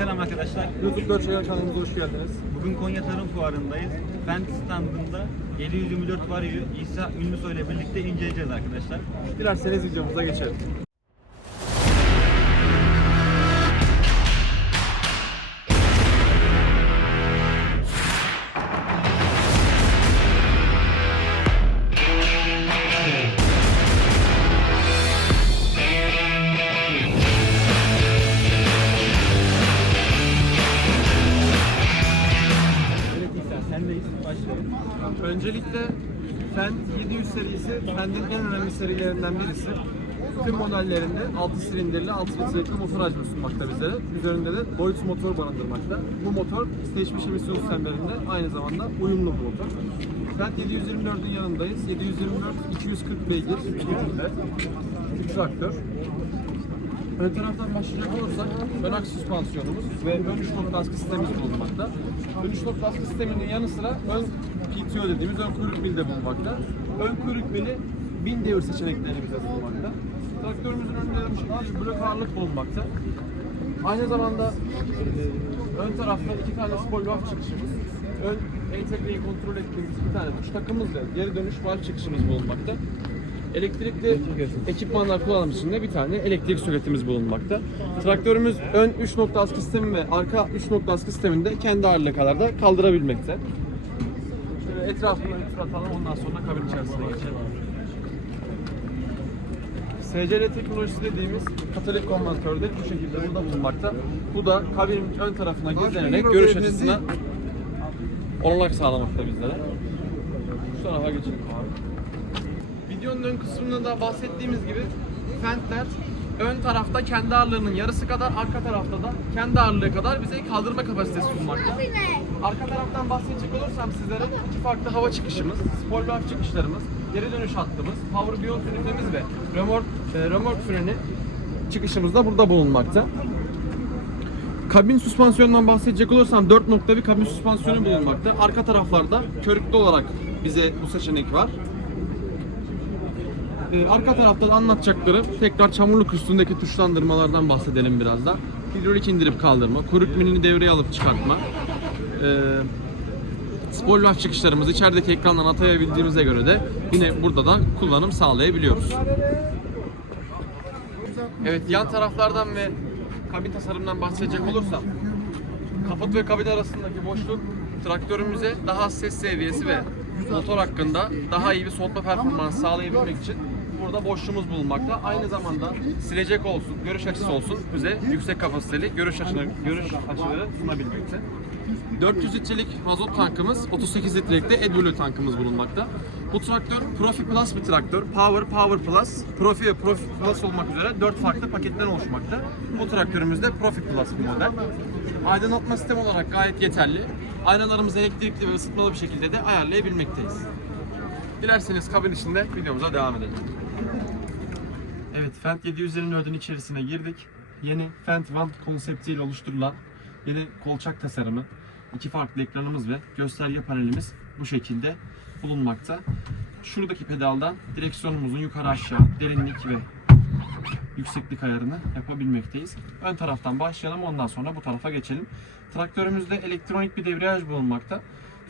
Selam arkadaşlar. YouTube 4 Çayar kanalımıza hoş geldiniz. Bugün Konya Tarım Fuarı'ndayız. Fendt standında 724 Vario'yu İsa Ünlüsoy ile birlikte inceleyeceğiz arkadaşlar. Dilerseniz videomuza geçelim. Öncelikle Fendt 700 serisi Fendt'in en önemli serilerinden birisi. Tüm modellerinde 6 silindirli 6 litrelik motor hacmi sunmakta bizlere. Üzerinde de Lloyds motor barındırmakta. Bu motor isteşmiş emisyon sistemlerinde aynı zamanda uyumlu bir motor. Fendt 724'ün yanındayız. 724 240 beygir bir traktör. Ön taraftan başlayacak olursak ön aks süspansiyonumuz ve ön üç nokta askı sistemimiz bulunmakta. Ön üç nokta askı sisteminin yanı sıra ön PTO dediğimiz ön kuyruk mili de bulunmakta. Ön kuyruk mili 1000 devir seçeneklerini bize sunmakta. Traktörümüzün önünde de bu şekilde blok ağırlık bulunmakta. Aynı zamanda e, ön tarafta iki tane spoiler valve çıkışımız, ön entegreyi kontrol ettiğimiz bir tane tuş takımız ve geri dönüş valve çıkışımız bulunmakta. Elektrikli ekipmanlar kullanım için de bir tane elektrik soketimiz bulunmakta. Traktörümüz ön 3 nokta askı sistemi ve arka 3 nokta askı sisteminde kendi ağırlığı kadar da kaldırabilmekte. Şöyle etrafına bir tur atalım ondan sonra kabin içerisine geçelim. SCR teknolojisi dediğimiz katalik konvertörde bu şekilde burada bulunmakta. Bu da kabinin ön tarafına gizlenerek görüş açısına olanak sağlamakta bizlere. Şu tarafa geçelim abi. Videonun ön kısmında da bahsettiğimiz gibi Fendtler ön tarafta kendi ağırlığının yarısı kadar, arka tarafta da kendi ağırlığı kadar bize kaldırma kapasitesi sunmakta. Arka taraftan bahsedecek olursam sizlere iki farklı hava çıkışımız, spoiler valve çıkışlarımız, geri dönüş hattımız, power beyond ünitemiz ve remork, e, remork freni çıkışımız da burada bulunmakta. Kabin süspansiyonundan bahsedecek olursam 4 nokta bir kabin süspansiyonu bulunmakta. Arka taraflarda körüklü olarak bize bu seçenek var. Ee, arka tarafta da anlatacakları tekrar çamurluk üstündeki tuşlandırmalardan bahsedelim biraz da. Hidrolik indirip kaldırma, kuyruk milini devreye alıp çıkartma. Ee, spoiler valve çıkışlarımızı içerideki ekrandan atayabildiğimize göre de yine burada da kullanım sağlayabiliyoruz. Evet yan taraflardan ve kabin tasarımından bahsedecek olursam kaput ve kabin arasındaki boşluk traktörümüze daha ses seviyesi ve motor hakkında daha iyi bir soğutma performansı sağlayabilmek için burada boşluğumuz bulunmakta. Aynı zamanda silecek olsun, görüş açısı olsun bize yüksek kapasiteli görüş açıları, görüş açıları sunabilmekte. 400 litrelik mazot tankımız, 38 litrelik de AdBlue tankımız bulunmakta. Bu traktör Profi Plus bir traktör. Power, Power Plus, Profi ve Profi Plus olmak üzere 4 farklı paketten oluşmakta. Bu traktörümüz de Profi Plus bir model. Aydınlatma sistemi olarak gayet yeterli. Aynalarımızı elektrikli ve ısıtmalı bir şekilde de ayarlayabilmekteyiz. Dilerseniz kabin içinde videomuza devam edelim. Evet, Fendt 724'ün içerisine girdik. Yeni Fendt One konseptiyle oluşturulan yeni kolçak tasarımı, iki farklı ekranımız ve gösterge panelimiz bu şekilde bulunmakta. Şuradaki pedaldan direksiyonumuzun yukarı aşağı derinlik ve yükseklik ayarını yapabilmekteyiz. Ön taraftan başlayalım ondan sonra bu tarafa geçelim. Traktörümüzde elektronik bir debriyaj bulunmakta.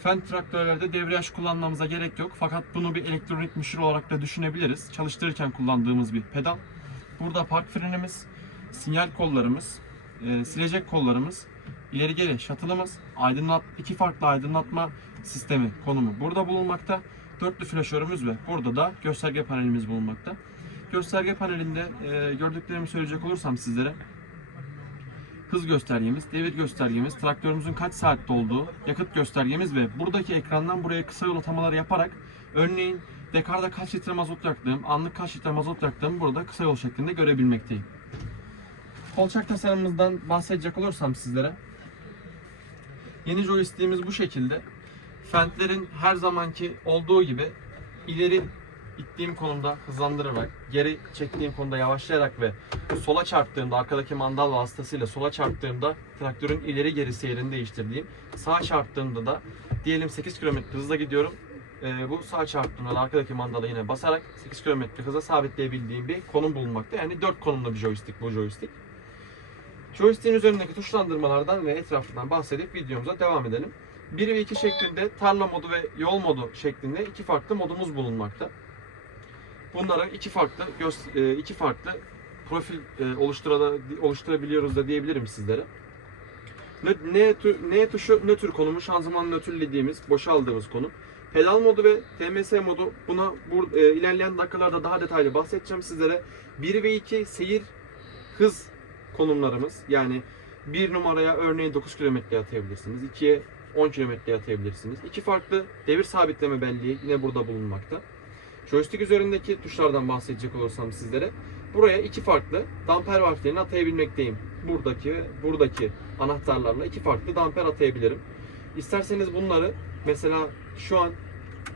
Fendt traktörlerde debriyaj kullanmamıza gerek yok. Fakat bunu bir elektronik müşür olarak da düşünebiliriz. Çalıştırırken kullandığımız bir pedal. Burada park frenimiz, sinyal kollarımız, e, silecek kollarımız, ileri geri shuttle'ımız, aydınlat iki farklı aydınlatma sistemi konumu burada bulunmakta. Dörtlü flaşörümüz ve burada da gösterge panelimiz bulunmakta. Gösterge panelinde e, gördüklerimi söyleyecek olursam sizlere hız göstergemiz, devir göstergemiz, traktörümüzün kaç saatte olduğu, yakıt göstergemiz ve buradaki ekrandan buraya kısa yol atamaları yaparak örneğin dekarda kaç litre mazot yaktığım, anlık kaç litre mazot yaktığımı burada kısa yol şeklinde görebilmekteyim. Kolçak tasarımımızdan bahsedecek olursam sizlere yeni joystick'imiz bu şekilde. Fendtlerin her zamanki olduğu gibi ileri ittiğim konumda hızlandırarak, geri çektiğim konuda yavaşlayarak ve sola çarptığımda arkadaki mandal vasıtasıyla sola çarptığımda traktörün ileri geri seyrini değiştirdiğim, sağa çarptığımda da diyelim 8 km hızla gidiyorum. Ee, bu sağ çarptığımda da arkadaki mandala yine basarak 8 km hıza sabitleyebildiğim bir konum bulunmakta. Yani 4 konumlu bir joystick bu joystick. Joystick'in üzerindeki tuşlandırmalardan ve etrafından bahsedip videomuza devam edelim. 1 ve 2 şeklinde tarla modu ve yol modu şeklinde iki farklı modumuz bulunmakta. Bunlara iki farklı e, iki farklı profil e, oluşturabiliyoruz da diyebilirim sizlere. Ne, ne, ne tuşu nötr konumu şanzıman nötrlediğimiz, boşaldığımız konu. Pedal modu ve TMS modu buna bu, e, ilerleyen dakikalarda daha detaylı bahsedeceğim sizlere. 1 ve 2 seyir hız konumlarımız. Yani bir numaraya örneğin 9 km atayabilirsiniz. 2'ye 10 km atayabilirsiniz. İki farklı devir sabitleme belleği yine burada bulunmakta. Joystick üzerindeki tuşlardan bahsedecek olursam sizlere buraya iki farklı damper valflerini atayabilmekteyim. Buradaki buradaki anahtarlarla iki farklı damper atayabilirim. İsterseniz bunları mesela şu an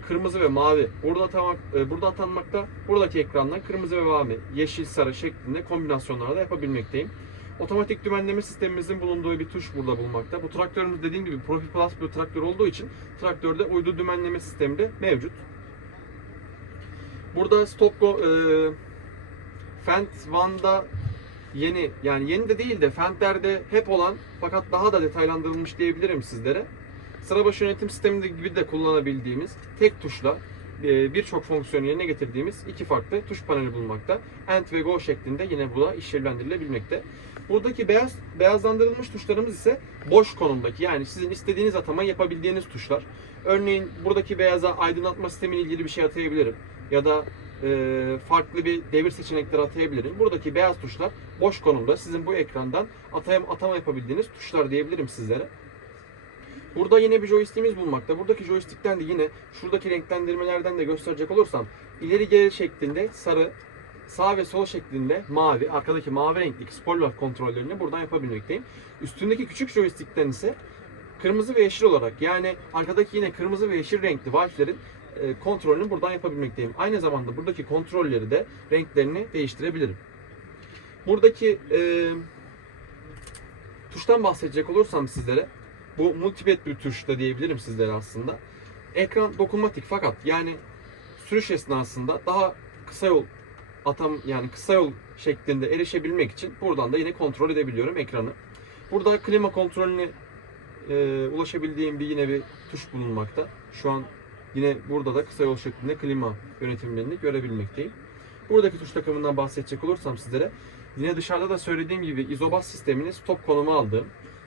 kırmızı ve mavi burada atamak, e, burada atanmakta. Buradaki ekrandan kırmızı ve mavi, yeşil, sarı şeklinde kombinasyonlarda yapabilmekteyim. Otomatik dümenleme sistemimizin bulunduğu bir tuş burada bulunmakta. Bu traktörümüz dediğim gibi Profi Plus bir traktör olduğu için traktörde uydu dümenleme sistemi de mevcut. Burada Stop Go e, Fendt One'da yeni yani yeni de değil de Fendt'lerde hep olan fakat daha da detaylandırılmış diyebilirim sizlere. Sıra başı yönetim sisteminde gibi de kullanabildiğimiz tek tuşla e, birçok fonksiyonu yerine getirdiğimiz iki farklı tuş paneli bulunmakta. End ve Go şeklinde yine bu da işlevlendirilebilmekte. Buradaki beyaz beyazlandırılmış tuşlarımız ise boş konumdaki yani sizin istediğiniz atamayı yapabildiğiniz tuşlar. Örneğin buradaki beyaza aydınlatma sistemiyle ilgili bir şey atayabilirim ya da e, farklı bir devir seçenekleri atayabilirim. Buradaki beyaz tuşlar boş konumda sizin bu ekrandan atayım, atama yapabildiğiniz tuşlar diyebilirim sizlere. Burada yine bir joystick'imiz bulunmakta. Buradaki joystick'ten de yine şuradaki renklendirmelerden de gösterecek olursam ileri geri şeklinde sarı, sağ ve sol şeklinde mavi, arkadaki mavi renkteki spoiler kontrollerini buradan yapabilmekteyim. Üstündeki küçük joystick'ten ise kırmızı ve yeşil olarak yani arkadaki yine kırmızı ve yeşil renkli valflerin kontrolünü buradan yapabilmekteyim. Aynı zamanda buradaki kontrolleri de renklerini değiştirebilirim. Buradaki e, tuştan bahsedecek olursam sizlere bu multipad bir tuş da diyebilirim sizlere aslında. Ekran dokunmatik fakat yani sürüş esnasında daha kısa yol atam yani kısa yol şeklinde erişebilmek için buradan da yine kontrol edebiliyorum ekranı. Burada klima kontrolüne e, ulaşabildiğim bir yine bir tuş bulunmakta. Şu an yine burada da kısa yol şeklinde klima yönetimlerini görebilmekteyim. Buradaki tuş takımından bahsedecek olursam sizlere yine dışarıda da söylediğim gibi izobas sistemini stop konuma aldığım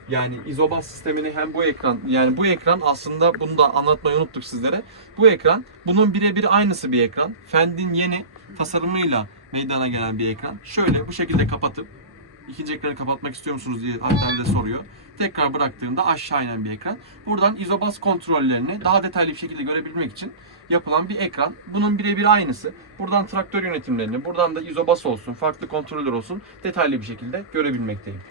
yani izobas sistemini hem bu ekran yani bu ekran aslında bunu da anlatmayı unuttuk sizlere. Bu ekran bunun birebir aynısı bir ekran. Fendt'in yeni tasarımıyla meydana gelen bir ekran. Şöyle bu şekilde kapatıp ikinci ekranı kapatmak istiyor musunuz diye hatta bir de soruyor. Tekrar bıraktığımda aşağı inen bir ekran. Buradan izobas kontrollerini daha detaylı bir şekilde görebilmek için yapılan bir ekran. Bunun birebir aynısı. Buradan traktör yönetimlerini, buradan da izobas olsun, farklı kontroller olsun detaylı bir şekilde görebilmekteyim.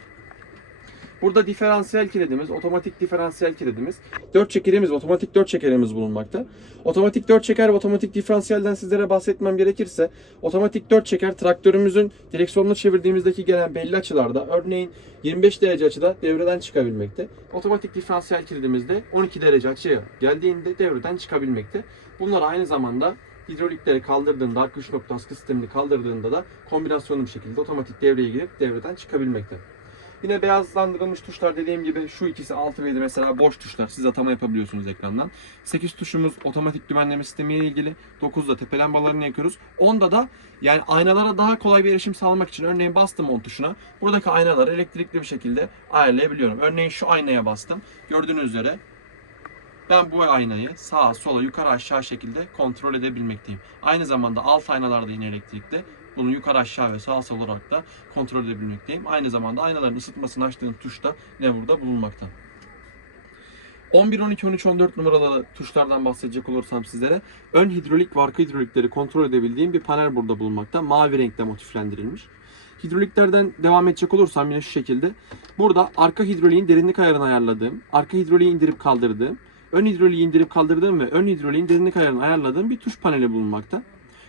Burada diferansiyel kilidimiz, otomatik diferansiyel kilidimiz, 4 çekerimiz, otomatik 4 çekerimiz bulunmakta. Otomatik 4 çeker ve otomatik diferansiyelden sizlere bahsetmem gerekirse, otomatik 4 çeker traktörümüzün direksiyonunu çevirdiğimizdeki gelen belli açılarda, örneğin 25 derece açıda devreden çıkabilmekte. Otomatik diferansiyel kilidimiz de 12 derece açıya geldiğinde devreden çıkabilmekte. Bunlar aynı zamanda hidrolikleri kaldırdığında, arka güç nokta askı sistemini kaldırdığında da kombinasyonlu bir şekilde otomatik devreye girip devreden çıkabilmekte. Yine beyazlandırılmış tuşlar dediğim gibi şu ikisi 6 ve 7 mesela boş tuşlar. Siz atama yapabiliyorsunuz ekrandan. 8 tuşumuz otomatik dümenleme sistemiyle ilgili. 9'da tepe lambalarını yakıyoruz. 10'da da yani aynalara daha kolay bir erişim sağlamak için örneğin bastım 10 tuşuna. Buradaki aynaları elektrikli bir şekilde ayarlayabiliyorum. Örneğin şu aynaya bastım. Gördüğünüz üzere ben bu aynayı sağa sola yukarı aşağı şekilde kontrol edebilmekteyim. Aynı zamanda alt aynalarda yine elektrikli. Bunu yukarı aşağı ve sağa sola olarak da kontrol edebilmekteyim. Aynı zamanda aynaların ısıtmasını açtığım tuş da yine burada bulunmakta. 11, 12, 13, 14 numaralı tuşlardan bahsedecek olursam sizlere ön hidrolik ve arka hidrolikleri kontrol edebildiğim bir panel burada bulunmakta. Mavi renkte motiflendirilmiş. Hidroliklerden devam edecek olursam yine şu şekilde. Burada arka hidroliğin derinlik ayarını ayarladığım, arka hidroliği indirip kaldırdığım, ön hidroliği indirip kaldırdığım ve ön hidroliğin derinlik ayarını ayarladığım bir tuş paneli bulunmakta.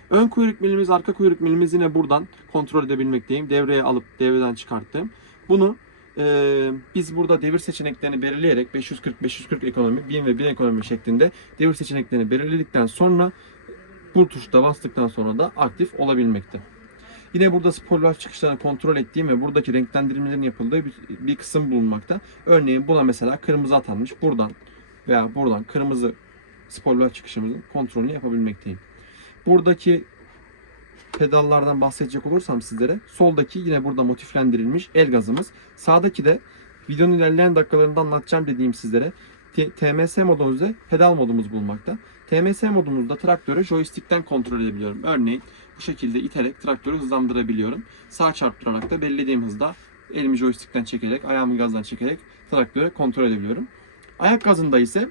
Ön kuyruk milimiz, arka kuyruk milimiz yine buradan kontrol edebilmekteyim. Devreye alıp devreden çıkarttım. Bunu eee, biz burada devir seçeneklerini belirleyerek 540 540 ekonomi, 1000 ve 1000 ekonomi şeklinde devir seçeneklerini belirledikten sonra bu tuşta bastıktan sonra da aktif olabilmekte. Yine burada spoiler çıkışlarını kontrol ettiğim ve buradaki renklendirmelerin yapıldığı bir, bir kısım bulunmakta. Örneğin buna mesela kırmızı atanmış. Buradan veya buradan kırmızı spoiler çıkışımızın kontrolünü yapabilmekteyim. Buradaki pedallardan bahsedecek olursam sizlere soldaki yine burada motiflendirilmiş el gazımız. Sağdaki de videonun ilerleyen dakikalarında anlatacağım dediğim sizlere TMS modumuzda pedal modumuz bulunmakta. TMS modumuzda traktörü joystickten kontrol edebiliyorum. Örneğin bu şekilde iterek traktörü hızlandırabiliyorum. Sağ çarptırarak da belirlediğim hızda elimi joystickten çekerek, ayağımı gazdan çekerek traktörü kontrol edebiliyorum. Ayak gazında ise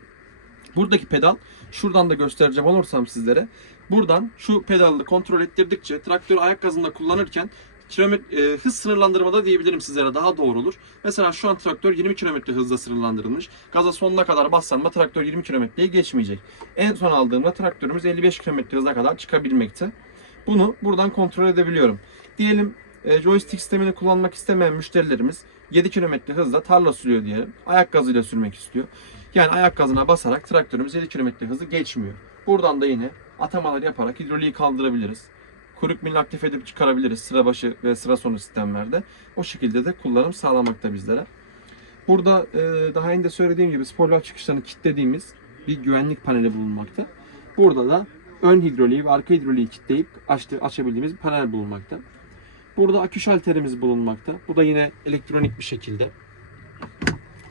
buradaki pedal şuradan da göstereceğim olursam sizlere. Buradan şu pedalı kontrol ettirdikçe traktörü ayak gazında kullanırken kilometre e, hız sınırlandırmada diyebilirim sizlere daha doğru olur. Mesela şu an traktör 20 km hızla sınırlandırılmış. Gaza sonuna kadar bassam traktör 20 kilometreyi geçmeyecek. En son aldığımda traktörümüz 55 km hıza kadar çıkabilmekte. Bunu buradan kontrol edebiliyorum. Diyelim e, joystick sistemini kullanmak istemeyen müşterilerimiz 7 km hızla tarla sürüyor diyelim. Ayak gazıyla sürmek istiyor. Yani ayak gazına basarak traktörümüz 7 km hızı geçmiyor. Buradan da yine atamalar yaparak hidroliği kaldırabiliriz. Kuyruk milini aktif edip çıkarabiliriz sıra başı ve sıra sonu sistemlerde. O şekilde de kullanım sağlamakta bizlere. Burada e, daha önce söylediğim gibi spoiler çıkışlarını kilitlediğimiz bir güvenlik paneli bulunmakta. Burada da ön hidroliği ve arka hidroliği kilitleyip açtı, açabildiğimiz bir panel bulunmakta. Burada akü şalterimiz bulunmakta. Bu da yine elektronik bir şekilde.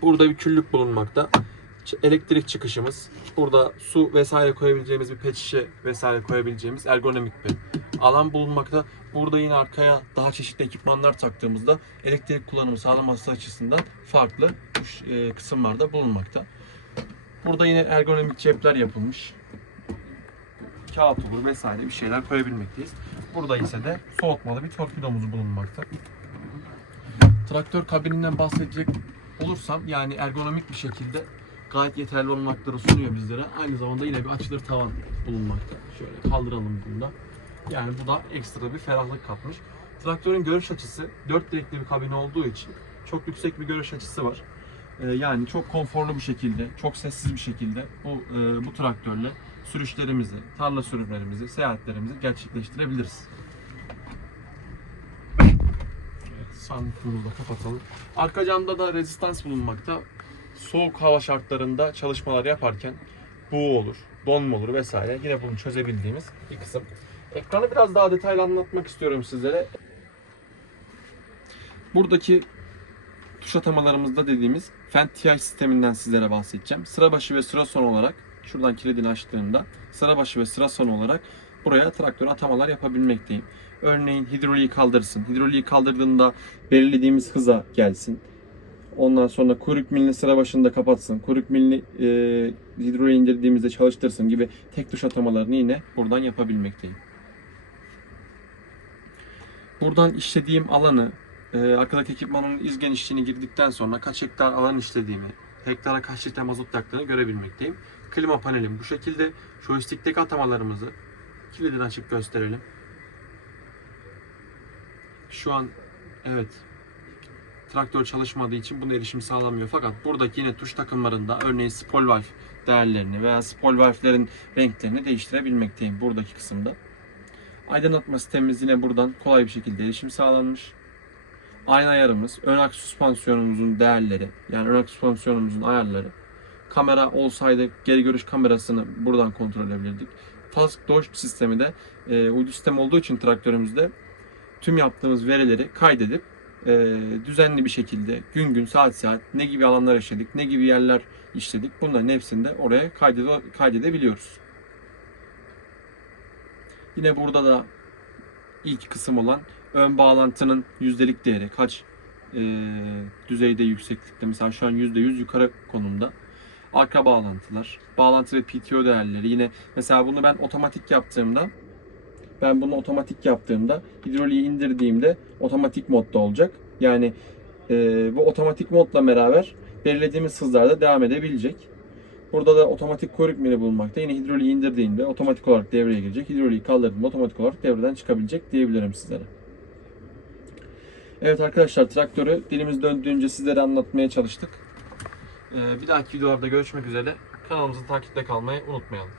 Burada bir küllük bulunmakta. Elektrik çıkışımız. Burada su vesaire koyabileceğimiz bir pet şişe vesaire koyabileceğimiz ergonomik bir alan bulunmakta. Burada yine arkaya daha çeşitli ekipmanlar taktığımızda elektrik kullanımı sağlaması açısından farklı e, kısımlarda bulunmakta. Burada yine ergonomik cepler yapılmış. Kağıt olur vesaire bir şeyler koyabilmekteyiz. Burada ise de soğutmalı bir torpidomuz bulunmakta. Traktör kabininden bahsedecek olursam yani ergonomik bir şekilde gayet yeterli olanakları sunuyor bizlere. Aynı zamanda yine bir açılır tavan bulunmakta. Şöyle kaldıralım bunu da. Yani bu da ekstra bir ferahlık katmış. Traktörün görüş açısı 4 direkli bir kabin olduğu için çok yüksek bir görüş açısı var. Ee, yani çok konforlu bir şekilde, çok sessiz bir şekilde bu e, bu traktörle sürüşlerimizi, tarla sürümlerimizi, seyahatlerimizi gerçekleştirebiliriz. Evet, sunroof'umuzu da kapatalım. Arka camda da rezistans bulunmakta. Soğuk hava şartlarında çalışmalar yaparken buğu olur, donma olur vesaire. Yine bunu çözebildiğimiz bir kısım. Ekranı biraz daha detaylı anlatmak istiyorum sizlere. Buradaki tuş atamalarımızda dediğimiz Fendt TI sisteminden sizlere bahsedeceğim. Sıra başı ve sıra son olarak şuradan kilidini açtığımda sıra başı ve sıra son olarak buraya traktör atamalar yapabilmekteyim. Örneğin hidroliği kaldırsın. Hidroliği kaldırdığında belirlediğimiz hıza gelsin. Ondan sonra kuyruk milini sıra başında kapatsın. Kuyruk milini e, hidroliği indirdiğimizde çalıştırsın gibi tek tuş atamalarını yine buradan yapabilmekteyim. Buradan işlediğim alanı, e, arkadaki ekipmanın iz genişliğini girdikten sonra kaç hektar alan işlediğimi, hektara kaç litre mazot yaktığını görebilmekteyim. Klima panelim bu şekilde. Joystick'teki atamalarımızı kilidini açıp gösterelim. Şu an evet traktör çalışmadığı için buna erişim sağlamıyor. Fakat buradaki yine tuş takımlarında örneğin spol valve değerlerini veya spol valve'lerin renklerini değiştirebilmekteyim buradaki kısımda. Aydınlatma sistemimiz yine buradan kolay bir şekilde erişim sağlanmış. Ayna ayarımız, ön aks süspansiyonumuzun değerleri, yani ön aks süspansiyonumuzun ayarları. Kamera olsaydı geri görüş kamerasını buradan kontrol edebilirdik. Task Dodge sistemi de e, uydu sistem olduğu için traktörümüzde tüm yaptığımız verileri kaydedip e, düzenli bir şekilde gün gün saat saat ne gibi alanlar işledik, ne gibi yerler işledik bunların hepsini de oraya kaydede, kaydedebiliyoruz. Yine burada da ilk kısım olan ön bağlantının yüzdelik değeri kaç e, düzeyde yükseklikte mesela şu an yüzde yüz yukarı konumda. Arka bağlantılar, bağlantı ve PTO değerleri yine mesela bunu ben otomatik yaptığımda ben bunu otomatik yaptığımda hidroliği indirdiğimde otomatik modda olacak. Yani e, bu otomatik modla beraber belirlediğimiz hızlarda devam edebilecek. Burada da otomatik kuyruk mili bulunmakta. Yine hidroliği indirdiğinde otomatik olarak devreye girecek. Hidroliği kaldırdığında otomatik olarak devreden çıkabilecek diyebilirim sizlere. Evet arkadaşlar traktörü dilimiz döndüğünce sizlere anlatmaya çalıştık. Ee, bir dahaki videolarda görüşmek üzere. Kanalımızı takipte kalmayı unutmayalım.